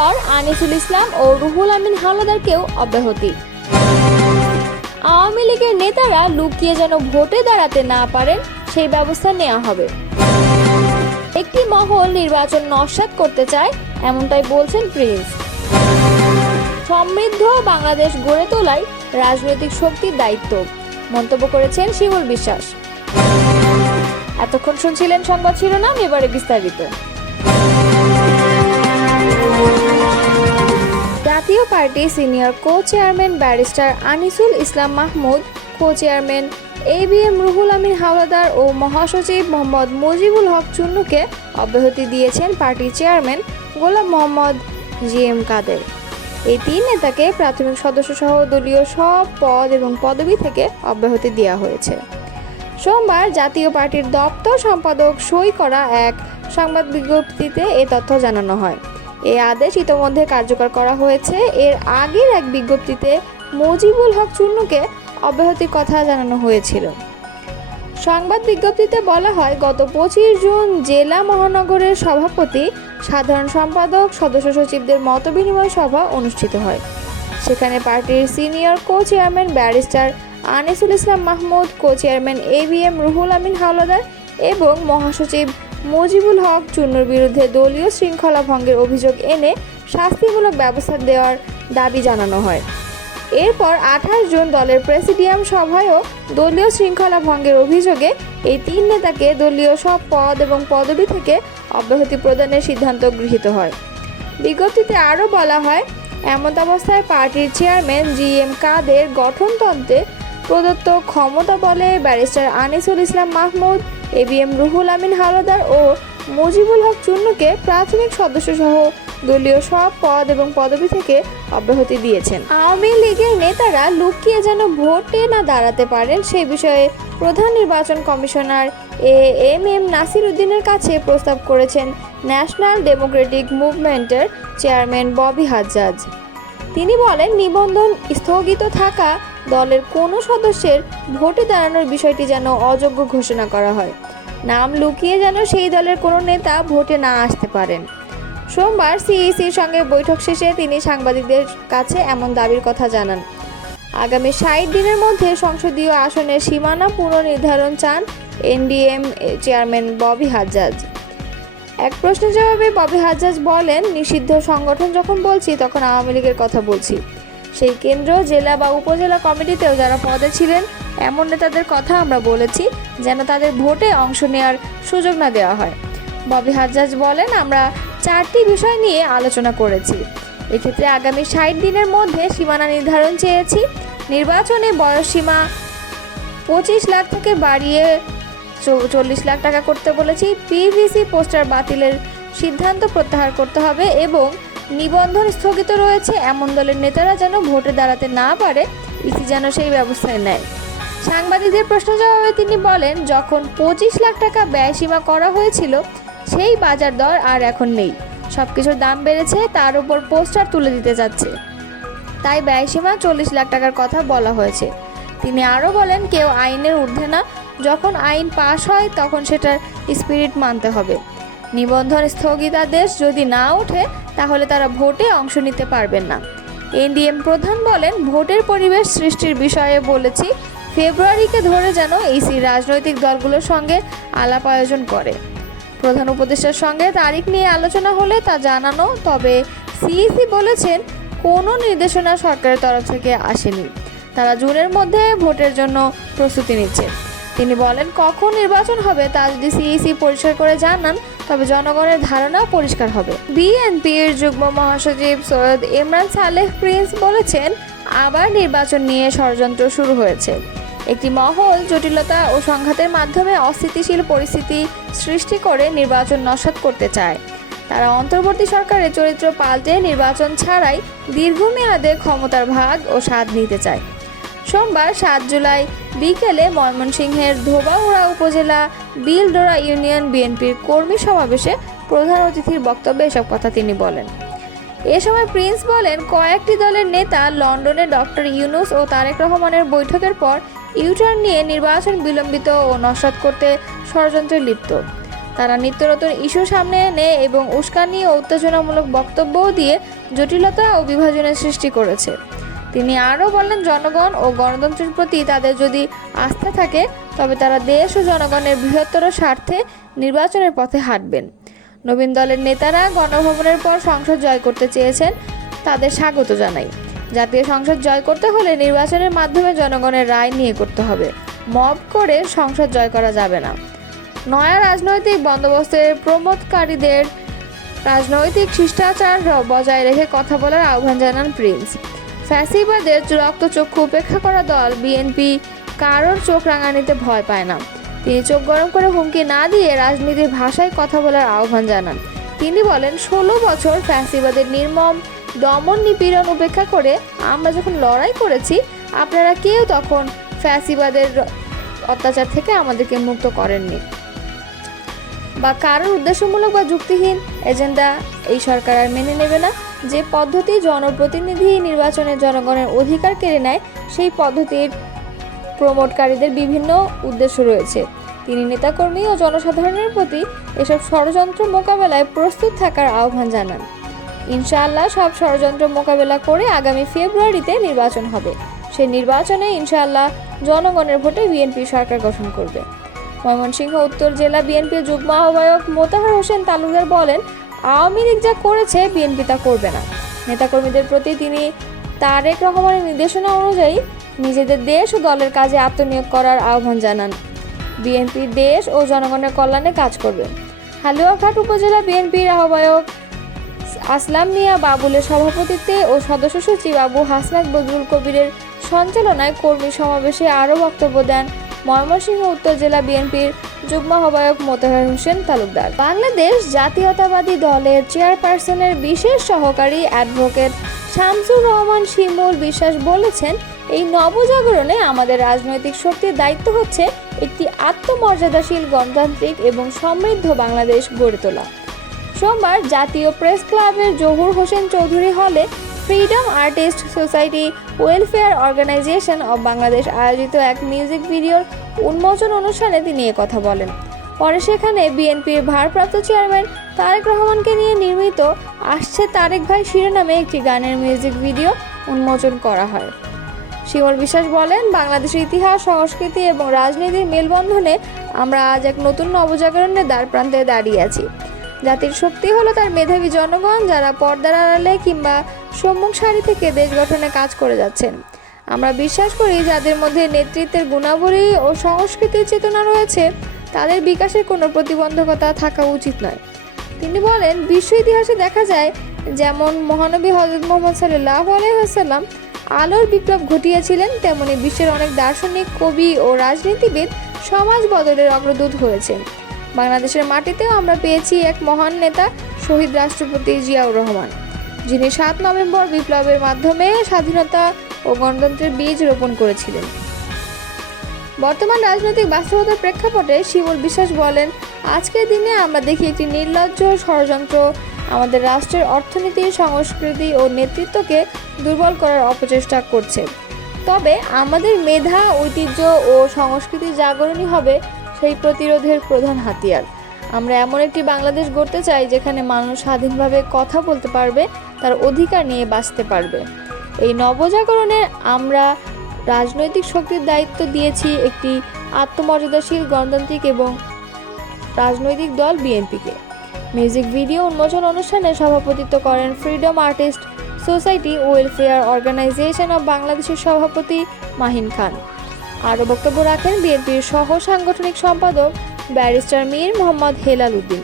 পর আনিসুল ইসলাম ও রুহুল আমিন হাওলাদারকেও অব্যাহতি। আওয়ামী লীগের নেতারা লুকিয়ে যেন ভোটে দাঁড়াতে না পারেন সেই ব্যবস্থা নেওয়া হবে। একটি মহল নির্বাচন নস্যাৎ করতে চায়, এমনটাই বলছেন প্রিন্স। সমৃদ্ধ বাংলাদেশ গড়ে তোলাই রাজনৈতিক শক্তির দায়িত্ব, মন্তব্য করেছেন শিমুল বিশ্বাস। এতক্ষণ শুনছিলেন সংবাদ শিরোনাম, এবারে বিস্তারিত। Jatiya Party senior co chairman barrister Anisul Islam Mahmud, co chairman ABM Ruhul Amin Hawladar ও মহাসচিব মোহাম্মদ মুজিবুল হক চুন্নুকে অব্যাহতি দিয়েছেন পার্টির চেয়ারম্যান গোলাম মোহাম্মদ GM কাদের। এই তিন নেতাকে প্রাথমিক সদস্যসহ দলীয় সব পদ এবং পদবি থেকে অব্যাহতি দেওয়া হয়েছে। সোমবার জাতীয় পার্টির দপ্তর সম্পাদক সই করা এক সংবাদ বিজ্ঞপ্তিতে এ তথ্য জানানো হয়। এই আদেশ ইতোমধ্যে কার্যকর করা হয়েছে। এর আগের এক বিজ্ঞপ্তিতে মুজিবুল হক চুন্নুকে অব্যাহতির কথা জানানো হয়েছিল। সংবাদ বিজ্ঞপ্তিতে বলা হয়, গত 25 জুন জেলা মহানগরের সভাপতি, সাধারণ সম্পাদক, সদস্য সচিবদের মতবিনিময় সভা অনুষ্ঠিত হয়। সেখানে পার্টির senior co chairman barrister Anisul Islam Mahmud, co chairman ABM Ruhul Amin Hawladar এবং মহাসচিব মুজিবুল হক চুন্নুর বিরুদ্ধে দলীয় শৃঙ্খলা ভঙ্গের অভিযোগ এনে শাস্তিমূলক ব্যবস্থা দেওয়ার দাবি জানানো হয়। এরপর 28 জুন দলের প্রেসিডিয়াম সভায়ও দলীয় শৃঙ্খলা ভঙ্গের অভিযোগে এই তিন নেতাকে দলীয় সব পদ এবং পদবি থেকে অব্যাহতি প্রদানের সিদ্ধান্ত গৃহীত হয়। বিজ্ঞপ্তিতে আরও বলা হয়, এমতাবস্থায় পার্টির চেয়ারম্যান GM কাদের গঠনতন্ত্রে প্রদত্ত ক্ষমতা বলে ব্যারিস্টার আনিসুল ইসলাম মাহমুদ, ABM রুহুল আমিন হাওলাদার ও মুজিবুল হক চুন্নুকে প্রাথমিক সদস্যসহ দলীয় সব পদ এবং পদবি থেকে অব্যাহতি দিয়েছেন। আওয়ামী লীগের নেতারা লুকিয়ে যেন ভোটে না দাঁড়াতে পারেন সে বিষয়ে প্রধান নির্বাচন কমিশনার AM নাসির উদ্দিনের কাছে প্রস্তাব করেছেন ন্যাশনাল ডেমোক্রেটিক মুভমেন্টের চেয়ারম্যান ববি হাজ্জাজ। তিনি বলেন, নিবন্ধন স্থগিত থাকা দলের কোনো সদস্যের ভোটে দাঁড়ানোর বিষয়টি যেন অযোগ্য ঘোষণা করা হয়। নাম লুকিয়ে যেন সেই দলের কোনো নেতা ভোটে না আসতে পারেন। সোমবার CECর সঙ্গে বৈঠক শেষে তিনি সাংবাদিকদের কাছে এমন দাবির কথা জানান। আগামী 60 দিনের মধ্যে সংসদীয় আসনের সীমানা পুনর্নির্ধারণ চান NDM চেয়ারম্যান ববি হাজ্জাজ। এক প্রশ্নের জবাবে ববি হাজ্জাজ বলেন, নিষিদ্ধ সংগঠন যখন বলছি তখন আওয়ামী লীগের কথা বলছি। সেই কেন্দ্র, জেলা বা উপজেলা কমিটিতেও যারা পদে ছিলেন এমন নেতাদের কথা আমরা বলেছি যেন তাদের ভোটে অংশ নেওয়ার সুযোগ না দেওয়া হয়। ববি হাজ্জাজ বলেন, আমরা 4টি বিষয় নিয়ে আলোচনা করেছি। এক্ষেত্রে আগামী 60 দিনের মধ্যে সীমানা নির্ধারণ চেয়েছি। নির্বাচনে বয়সসীমা 25 লাখ থেকে বাড়িয়ে 40 লাখ টাকা করতে বলেছি। PVC পোস্টার বাতিলের সিদ্ধান্ত প্রত্যাহার করতে হবে এবং নিবন্ধন স্থগিত রয়েছে এমন দলের নেতারা যেন ভোটে দাঁড়াতে না পারে, ইসি যেন সেই ব্যবস্থায় নেয়। সাংবাদিকদের প্রশ্ন জবাবে তিনি বলেন, যখন 25 লাখ টাকা ব্যয়সীমা করা হয়েছিল সেই বাজার দর আর এখন নেই। সবকিছুর দাম বেড়েছে, তার উপর পোস্টার তুলে দিতে যাচ্ছে, তাই ব্যয়সীমা 40 লাখ টাকার কথা বলা হয়েছে। তিনি আরও বলেন, কেউ আইনের ঊর্ধ্বে না, যখন আইন পাশ হয় তখন সেটার স্পিরিট মানতে হবে। নিবন্ধন স্থগিতাদেশ যদি না ওঠে তাহলে তারা ভোটে অংশ নিতে পারবেন না। NDM প্রধান বলেন, ভোটের পরিবেশ সৃষ্টির বিষয়ে বলেছি, ফেব্রুয়ারিকে ধরে যেন ইসি রাজনৈতিক দলগুলোর সঙ্গে আলাপ আয়োজন করে। প্রধান উপদেষ্টার সঙ্গে তারিখ নিয়ে আলোচনা হলে তা জানানো, তবে CEC বলেছেন কোনো নির্দেশনা সরকারের তরফ থেকে আসেনি। তারা জুনের মধ্যে ভোটের জন্য প্রস্তুতি নিচ্ছে। তিনি বলেন, কখন নির্বাচন হবে তা যদি CEC পরিষ্কার করে জানান তবে জনগণের ধারণা পরিষ্কার হবে। বিএনপির যুগ্ম মহাসচিব সৈয়দ ইমরান সালেহ প্রিন্স বলেছেন, আবার নির্বাচন নিয়ে ষড়যন্ত্র শুরু হয়েছে। একটি মহল জটিলতা ও সংঘাতের মাধ্যমে অস্থিতিশীল পরিস্থিতি সৃষ্টি করে নির্বাচন নস্যাৎ করতে চায়। তারা অন্তর্বর্তী সরকারের চরিত্র পাল্টে নির্বাচন ছাড়াই দীর্ঘমেয়াদে ক্ষমতার ভাগ ও স্বাদ নিতে চায়। সোমবার 7 জুলাই বিকেলে ময়মনসিংহের ধোবাউড়া উপজেলা বিলডোরা ইউনিয়ন বিএনপির কর্মী সমাবেশে প্রধান অতিথির বক্তব্যে এসব কথা তিনি বলেন। এ সময় প্রিন্স বলেন, কয়েকটি দলের নেতা লন্ডনে ডক্টর ইউনূস ও তারেক রহমানের বৈঠকের পর ইউটার্ন নিয়ে নির্বাচন বিলম্বিত ও নস্যাৎ করতে ষড়যন্ত্রে লিপ্ত। তারা নিত্য নতুন ইস্যু সামনে এনে এবং উস্কানি ও উত্তেজনামূলক বক্তব্যও দিয়ে জটিলতা ও বিভাজনের সৃষ্টি করেছে। তিনি আরও বলেন, জনগণ ও গণতন্ত্রের প্রতি তাদের যদি আস্থা থাকে তবে তারা দেশ ও জনগণের বৃহত্তর স্বার্থে নির্বাচনের পথে হাঁটবেন। নবীন দলের নেতারা গণভবনের পর সংসদ জয় করতে চেয়েছেন, তাদের স্বাগত জানাই। জাতীয় সংসদ জয় করতে হলে নির্বাচনের মাধ্যমে জনগণের রায় নিয়ে করতে হবে, মব করে সংসদ জয় করা যাবে না। নয়া রাজনৈতিক বন্দোবস্তের প্রমোদকারীদের রাজনৈতিক শিষ্টাচার বজায় রেখে কথা বলার আহ্বান জানান প্রিন্স। ফ্যাসিবাদের রক্তচক্ষু উপেক্ষা করা দল বিএনপি কারোর চোখ রাঙানিতে ভয় পায় না। তিনি চোখ গরম করে হুমকি না দিয়ে রাজনীতির ভাষায় কথা বলার আহ্বান জানান। তিনি বলেন, 16 বছর ফ্যাসিবাদের নির্মম দমন নিপীড়ন উপেক্ষা করে আমরা যখন লড়াই করেছি, আপনারা কেউ তখন ফ্যাসিবাদের অত্যাচার থেকে আমাদেরকে মুক্ত করেননি বা কারোর উদ্দেশ্যমূলক বা যুক্তিহীন এজেন্ডা এই সরকার আর মেনে নেবে না। যে পদ্ধতি জনপ্রতিনিধি নির্বাচনে জনগণের অধিকার কেড়ে নেয়, সেই পদ্ধতির প্রমোটকারীদের বিভিন্ন উদ্দেশ্য রয়েছে। তিনি নেতাকর্মী ও জনসাধারণের প্রতি এসব ষড়যন্ত্র মোকাবেলায় প্রস্তুত থাকার আহ্বান জানান। ইনশাআল্লাহ সব ষড়যন্ত্র মোকাবেলা করে আগামী ফেব্রুয়ারিতে নির্বাচন হবে। সেই নির্বাচনে ইনশাআল্লাহ জনগণের ভোটে বিএনপি সরকার গঠন করবে। ময়মনসিংহ উত্তর জেলা বিএনপির যুগ্ম আহ্বায়ক মোতাহার হোসেন তালুকদার বলেন, আওয়ামী লীগ যা করেছে বিএনপি তা করবে না। নেতাকর্মীদের প্রতি তিনি তারেক রহমানের নির্দেশনা অনুযায়ী নিজেদের দেশ ও দলের কাজে আত্মনিয়োগ করার আহ্বান জানান। বিএনপি দেশ ও জনগণের কল্যাণে কাজ করবে। হালুয়াঘাট উপজেলা বিএনপির আহ্বায়ক আসলাম মিয়া বাবুলের সভাপতিত্বে ও সদস্য সচিব আবু হাসনাত বদরুল কবিরের সঞ্চালনায় কর্মী সমাবেশে আরও বক্তব্য দেন ময়মনসিংহ উত্তর জেলা বিএনপির যুগ্ম আহ্বায়ক মোতাহার হোসেন তালুকদার। বাংলাদেশ জাতীয়তাবাদী দলের চেয়ারপারসনের বিশেষ সহকারী অ্যাডভোকেট শামসুর রহমান শিমুল বিশ্বাস বলেছেন, এই নবজাগরণে আমাদের রাজনৈতিক শক্তির দায়িত্ব হচ্ছে একটি আত্মমর্যাদাশীল, গণতান্ত্রিক এবং সমৃদ্ধ বাংলাদেশ গড়ে তোলা। সোমবার জাতীয় প্রেস ক্লাবের জহুর হোসেন চৌধুরী হলে freedom artist society welfare organisation of Bangladesh আয়োজিত এক মিউজিক ভিডিওর উন্মোচন অনুষ্ঠানে তিনি কথা বলেন। পরে সেখানে বিএনপির ভারপ্রাপ্ত চেয়ারম্যান তারেক রহমানকে নিয়ে নির্মিত আসছে তারেক ভাই শিরোনামে একটি গানের মিউজিক ভিডিও উন্মোচন করা হয়। শিমুল বিশ্বাস বলেন, বাংলাদেশের ইতিহাস, সংস্কৃতি এবং রাজনীতির মেলবন্ধনে আমরা আজ এক নতুন নবজাগরণের দ্বারপ্রান্তে দাঁড়িয়ে আছি। জাতির শক্তি হলো তার মেধাবী জনগণ, যারা পর্দার আড়ালে কিংবা সম্মুখ সারি থেকে দেশ গঠনে কাজ করে যাচ্ছেন। আমরা বিশ্বাস করি, যাদের মধ্যে নেতৃত্বের গুণাবলী ও সংস্কৃতির চেতনা রয়েছে, তাদের বিকাশের কোনো প্রতিবন্ধকতা থাকা উচিত নয়। তিনি বলেন, বিশ্ব ইতিহাসে দেখা যায়, যেমন মহানবী হযরত মুহাম্মদ সাল্লাল্লাহু আলাইহি ওয়াসাল্লাম আলোর বিপ্লব ঘটিয়েছিলেন, তেমনি বিশ্বের অনেক দার্শনিক, কবি ও রাজনীতিবিদ সমাজ বদলের অগ্রদূত হয়েছেন। বাংলাদেশের মাটিতেও আমরা পেয়েছি এক মহান নেতা, শহীদ রাষ্ট্রপতি জিয়াউর রহমান, যিনি 7 নভেম্বর বিপ্লবের মাধ্যমে স্বাধীনতা ও গণতন্ত্রের বীজ রোপণ করেছিলেন। বর্তমান রাজনৈতিক বাস্তবতার প্রেক্ষাপটে শিমুল বিশ্বাস বলেন, আজকের দিনে আমরা দেখি একটি নির্লজ্জ ষড়যন্ত্র আমাদের রাষ্ট্রের অর্থনীতি, সংস্কৃতি ও নেতৃত্বকে দুর্বল করার অপচেষ্টা করছে। তবে আমাদের মেধা, ঐতিহ্য ও সংস্কৃতির জাগরণই হবে সেই প্রতিরোধের প্রধান হাতিয়ার। আমরা এমন একটি বাংলাদেশ গড়তে চাই, যেখানে মানুষ স্বাধীনভাবে কথা বলতে পারবে, তার অধিকার নিয়ে বাঁচতে পারবে। এই নবজাগরণে আমরা রাজনৈতিক শক্তির দায়িত্ব দিয়েছি একটি আত্মমর্যাদাশীল, গণতান্ত্রিক এবং রাজনৈতিক দল বিএনপিকে। মিউজিক ভিডিও উন্মোচন অনুষ্ঠানে সভাপতিত্ব করেন freedom artist society welfare organisation of বাংলাদেশের সভাপতি মাহিন খান। আরও বক্তব্য রাখেন বিএনপির সহ সাংগঠনিক সম্পাদক ব্যারিস্টার মীর মোহাম্মদ হেলাল উদ্দিন।